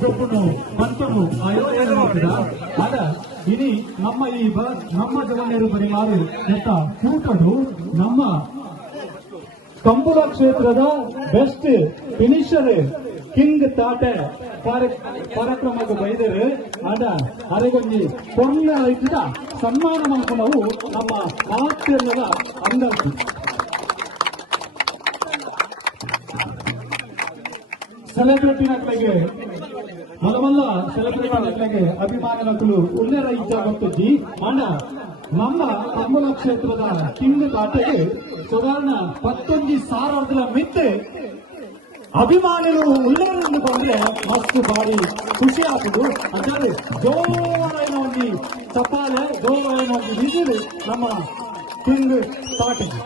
ಗೊಬ್ಬನು ಪಂತನು ಆಯೋಜನೆ ಮಾಡಿದ ಆದ ಇನಿ ನಮ್ಮ ಈ ನಮ್ಮ ಜವನೇರು ಪರಿಮಾರು ಎತ್ತ ಕೂಟರು ನಮ್ಮ ಕಂಬುಲ ಕ್ಷೇತ್ರದ ಬೆಸ್ಟ್ ಫಿನಿಷರ್ ಕಿಂಗ್ ತಾಟೆ ಕಾರ್ಯ- ಕಾರ್ಯಕ್ರಮಕ್ಕೆ ಬೈದರು ಅದ ಅರೆಗೊಂಜಿ ಕೊನ್ನ ಇಟ್ಟಿದ ಸನ್ಮಾನ ಮಾಡ್ಕೊಂಡವು ನಮ್ಮ ಮಾತೆಲ್ಲದ ಅಂಗಡಿ ಸೆಲೆಬ್ರಿಟಿ ನಕ್ಲೆಗೆ ಮೊದಮಲ್ಲ ಸೆಲೆಬ್ರಿಟಿ ನಕ್ಲೆಗೆ ಅಭಿಮಾನ ನಕಲು ಉಳ್ಳೇರ ಇದ್ದ ಗೊತ್ತಿದ್ದಿ ಅಣ್ಣ ನಮ್ಮ ಕಂಬಳ ಕ್ಷೇತ್ರದ ಕಿಂಗ್ ತಾಟೆಗೆ ಸುಧಾರಣ ಪತ್ತೊಂದು ಸಾವಿರದ ಮಿತ್ತೆ ಅಭಿಮಾನಿಗಳು ಉಳ್ಳೇರಿಂದ ಬಂದ್ರೆ ಮಸ್ತ್ ಬಾರಿ ಖುಷಿ ಆಗ್ತದೆ ಅದಾದ್ರೆ ಜೋರಾಯಿನ ಒಂದು ಚಪ್ಪಾಳೆ ಜೋರಾಯಿನ ಒಂದು ವಿಸಿಲ್ ನಮ್ಮ ಕಿಂಗ್ ತಾಟೆಗೆ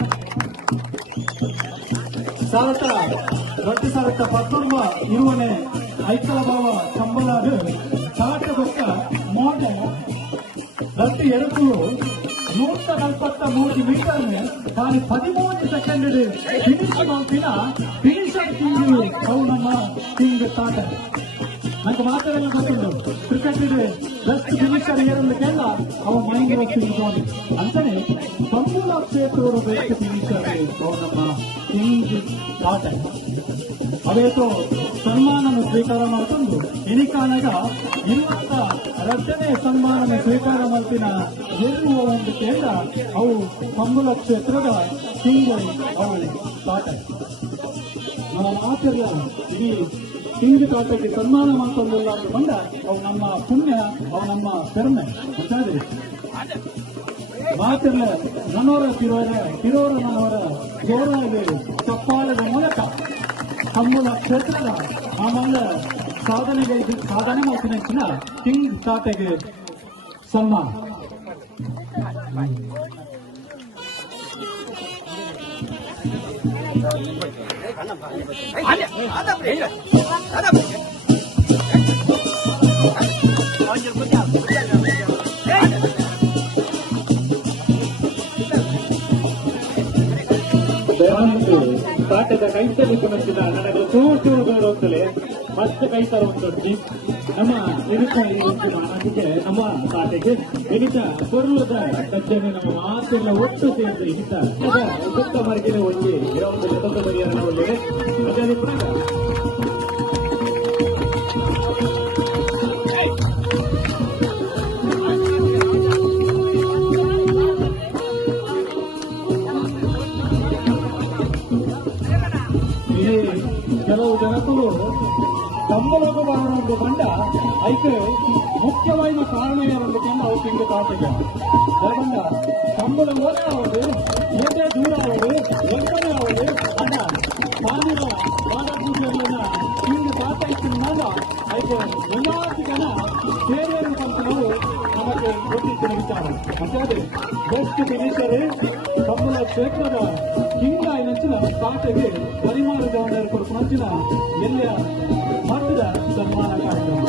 ಸಾವಿರದ ರಟ್ಟು ಸಾವಿರದ ಪತ್ತೊಂಬ ಇರುವನೆ ಐಕಲ ಭಾವ ಕಂಬಲಾದ ಚಾಟ ಬೊಕ್ಕ ಮೋಟ ರಟ್ಟು ಎರಡು ನೂರ ನಲ್ವತ್ತ ಮೂರು ಮೀಟರ್ ತಾನು ಪದಿಮೂರು ಸೆಕೆಂಡ್ ಫಿನಿಶ್ ಮಾಡ್ತಿನ ಫಿನಿಶರ್ ಕಿಂಗ್ ಅವು ನಮ್ಮ ಕಿಂಗ್ ತಾಟ ನಂಗೆ ಮಾತಾಡಲ್ಲ ಗೊತ್ತುಂಟು ಕ್ರಿಕೆಟ್ ಇದೆ ಬೆಸ್ಟ್ ಫಿನಿಷರ್ ಏರಲಿಕ್ಕೆಲ್ಲ ಅವ ಮಹೇಂದ್ರ ಸಿಂಗ್ ಧೋನಿ ಅಂತಾನೆ ಕ್ಷೇತ್ರದ ಬೆಸ್ಟ್ ಫಿನಿಷರ್ ಅವ ನಮ್ಮ ಕಿಂಗ್ ತಾಟ ತೋ ಸನ್ಮಾನವನ್ನು ಸ್ವೀಕಾರ ಮಾಡ್ಕೊಂಡು ಇನಿಕಾನಾಗ ಇರುವಂತ ರಚನೆ ಸನ್ಮಾನವನ್ನು ಸ್ವೀಕಾರ ಮಾಡ್ತಿನ ಎನ್ನುವ ಒಂದು ಕೇಂದ್ರ, ಅವು ಕಂಬುಲ ಕ್ಷೇತ್ರದ ಕಿಂಗ್ ಅವು. ತಾಟ ನಮ್ಮ ಮಾತೆಲ್ಲ ಇಡೀ ಹಿಂದಿ ತಾತಕ್ಕೆ ಸನ್ಮಾನ ಅಂತ ಬಂದ ಅವು ನಮ್ಮ ಪುಣ್ಯ, ಅವು ನಮ್ಮ ಕರ್ಮೆ ಗೊತ್ತಾದ್ರಿ? ಮಾತೆಲ್ಲ ನನ್ನವರ ತಿರೋರ ತಿರೋರ ನನ್ನವರ ಜೋರಾಗಿ ಚಪ್ಪಾಳದ ಮೂಲಕ ತಮ್ಮನ ಕ್ಷೇತ್ರದ ಆಮೇಲೆ ಸಾಧನೆಗೆ ಸಾಧನೆ ಮಾಡ್ತಿನ ಕಿಂಗ್ ತಾತೆಗೆ ಸನ್ಮಾನ ದಯಮಾಡಿ ಪಾಠದ ಕೈತಲ್ಲಿ ಕುಣಿಸಿದ ನನಗೆ ಚೂರು ಚೂರು ಬೇಡೋತ್ತಲೇ ಮತ್ತೆ ಕೈ ತರುವಂತದ್ದು. ನಮ್ಮ ನಿರುತ ಅದಕ್ಕೆ ನಮ್ಮ ಪಾಠಕ್ಕೆ ಹಿಡಿತ ಕೊರಲದ ಸಜ್ಜನೆ ನಮ್ಮ ಮಾತೆಲ್ಲ ಒಟ್ಟು ಸೇರಿದ ಹಿಡಿತ ಸುತ್ತ ಮರಗಿನ ಒಂದು ಒಂದು ಜೊತೆ ಪರಿಹಾರ ಒಳ್ಳೆಯದೆ ಅದೇ ಕೆಲವು ಜನಕರು ತಮ್ಮೊಳಗೆ ಒಂದು ಬಂಡ అయితే ముఖ్యమైన కారణం ఏమనుకుంటున్నా ఇంక తాతకి లేకుండా తమ్ముడు ఓనే అవ్వదు ఏదే దూరం అవ్వదు వెంటనే అవ్వదు అన్న దానిలో బాగా చూసే ఇంక తాత ఇచ్చిన అయితే వినాయక ಕೊಡುತ್ತಾರೆ ಅಲ್ಲದೆ ಬೆಸ್ಟ್ ಫಿನಿಷರೇ ತಮ್ಮ ಕ್ಷೇತ್ರದ ಹಿಂದಾಯಿನಂಚಿನ ಖಾತೆಗೆ ಪರಿಮಾಣ ಜವಾಬ್ದಾರಿ ಕೊಡುವಂಚಿನ ಎಲ್ಲ ಮಟ್ಟದ ಸನ್ಮಾನ ಕಾರ್ಯಕ್ರಮ.